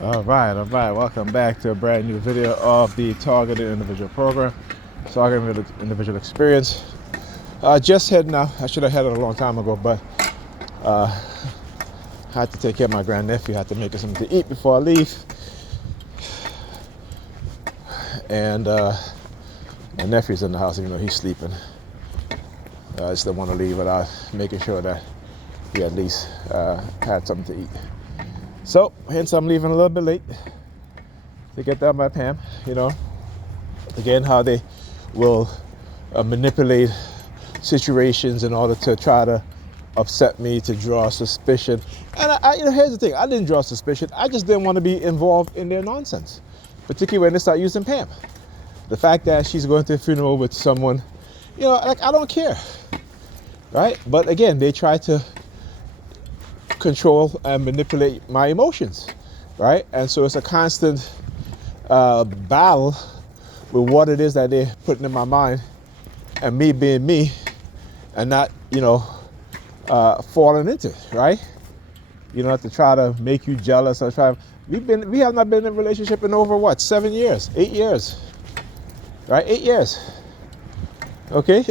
All right. Welcome back to a brand new video of the Targeted Individual Program, Targeted Individual Experience. Just heading out. I should have headed a long time ago, but had to take care of my grandnephew. Had to make him something to eat before I leave. And my nephew's in the house, even though he's sleeping. I just don't want to leave without making sure that he at least had something to eat. So, hence I'm leaving a little bit late to get down by Pam. Again, how they will manipulate situations in order to try to upset me, to draw suspicion. And here's the thing, I didn't draw suspicion. I just didn't want to be involved in their nonsense, particularly when they start using Pam. The fact that she's going to a funeral with someone, I don't care, right? But again, they try to control and manipulate my emotions, right? And so it's a constant battle with what it is that they're putting in my mind, and me being me, and not falling into it, right? To try to make you jealous or try. We have not been in a relationship in over 7 years, 8 years, right? 8 years. Okay,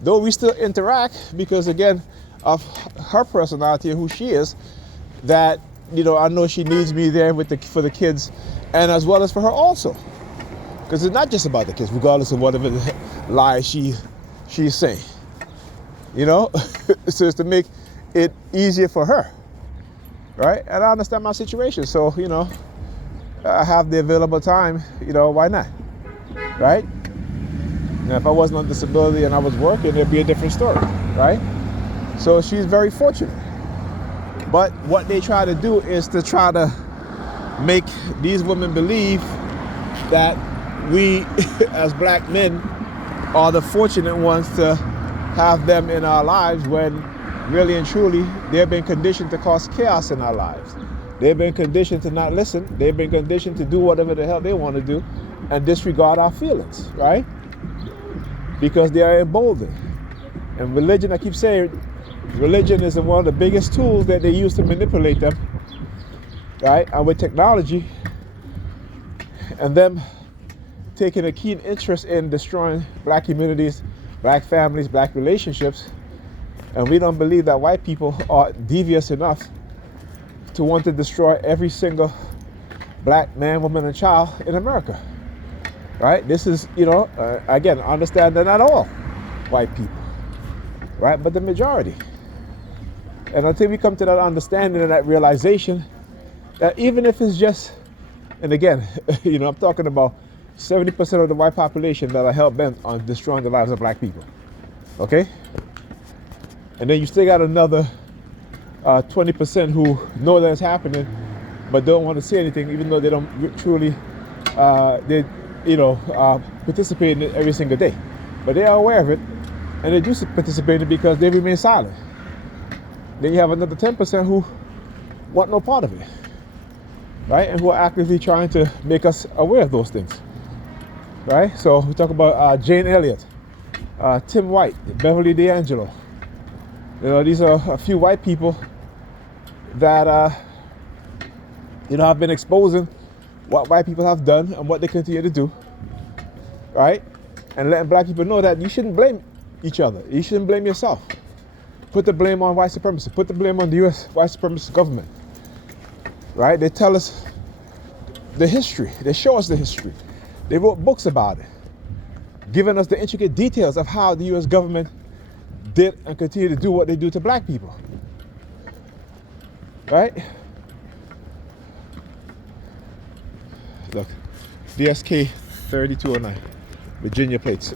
though we still interact because again of her personality and who she is, that I know she needs me there for the kids, and as well as for her also, because it's not just about the kids, regardless of whatever lies she's saying, so it's to make it easier for her, right? And I understand my situation, so I have the available time, why not, right? Now, if I wasn't on disability and I was working, it'd be a different story, right? So she's very fortunate. But what they try to do is to try to make these women believe that we, as black men, are the fortunate ones to have them in our lives, when really and truly they've been conditioned to cause chaos in our lives. They've been conditioned to not listen. They've been conditioned to do whatever the hell they want to do and disregard our feelings, right? Because they are emboldened. And religion, I keep saying, religion is one of the biggest tools that they use to manipulate them, right? And with technology and them taking a keen interest in destroying black communities, black families, black relationships, and we don't believe that white people are devious enough to want to destroy every single black man, woman, and child in America, right? This is, again, understand that not all white people, right? But the majority. And until we come to that understanding and that realization that even if it's just, and again, I'm talking about 70% of the white population that are hell-bent on destroying the lives of black people, okay? And then you still got another 20% who know that it's happening, but don't want to say anything, even though they don't truly, participate in it every single day. But they are aware of it, and they do participate in it because they remain silent. Then you have another 10% who want no part of it, right? And who are actively trying to make us aware of those things, right? So we talk about Jane Elliott, Tim White, Beverly D'Angelo. These are a few white people that, have been exposing what white people have done and what they continue to do, right? And letting black people know that you shouldn't blame each other. You shouldn't blame yourself. Put the blame on white supremacy. Put the blame on the U.S. white supremacist government, right? They tell us the history. They show us the history. They wrote books about it, giving us the intricate details of how the U.S. government did and continue to do what they do to black people, right? Look, DSK 3209, Virginia plates.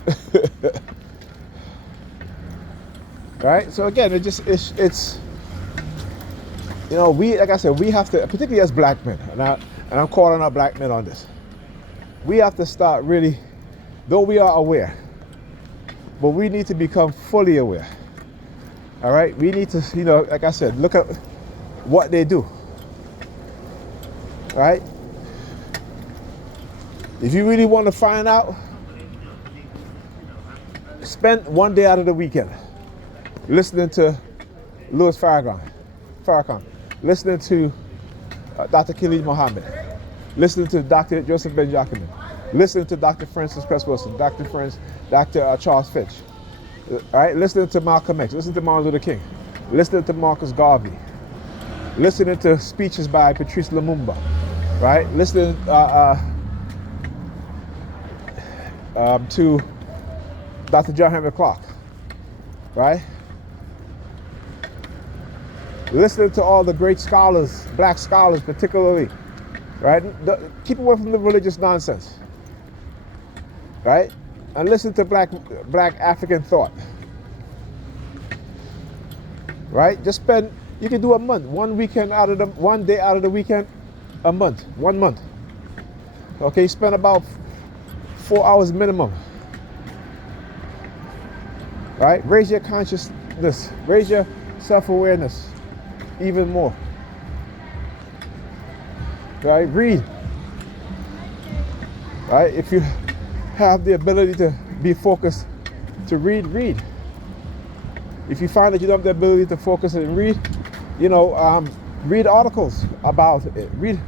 Right? So again, it's we, like I said, we have to, particularly as black men, and I'm calling out black men on this. We have to start really, though we are aware, but we need to become fully aware. All right? We need to, like I said, look at what they do. Right? If you really want to find out, spend one day out of the weekend listening to Louis Farrakhan, listening to Dr. Khalid Mohammed, listening to Dr. Joseph Benjamin, listening to Dr. Francis Cress Wilson, Dr. Charles Fitch, all right, listening to Malcolm X, listening to Martin Luther King, listening to Marcus Garvey, listening to speeches by Patrice Lumumba, right, listening to Dr. John Henry Clark, right? Listening to all the great scholars, black scholars particularly, right? Keep away from the religious nonsense, right? And listen to black African thought, right? Just spend, you can do a month, one day out of the weekend, a month, 1 month. Okay, spend about 4 hours minimum. Right? Raise your consciousness, raise your self-awareness even more. Right? Read. Right? If you have the ability to be focused to read, read. If you find that you don't have the ability to focus and read, read articles about it. Read,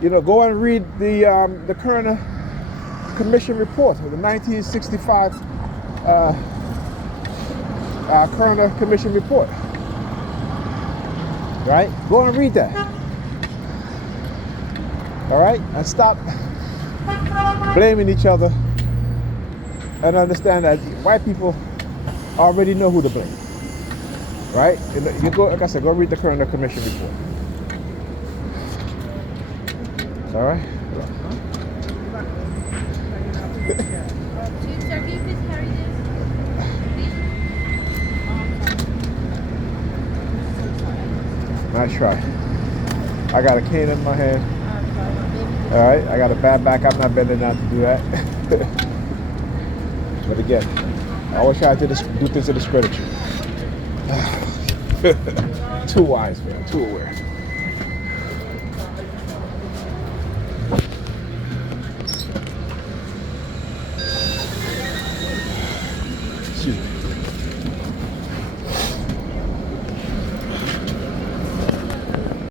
go and read the Kerner Commission report of the 1965 Kerner Commission report. Right? Go and read that. All right? And stop blaming each other and understand that white people already know who to blame. Right? You go, like I said, go read the Kerner Commission report. All right? Nice try. I got a cane in my hand. All right, I got a bad back. I'm not bending down to do that. But again, I always try to do things to discredit you. Too wise, man. Too aware.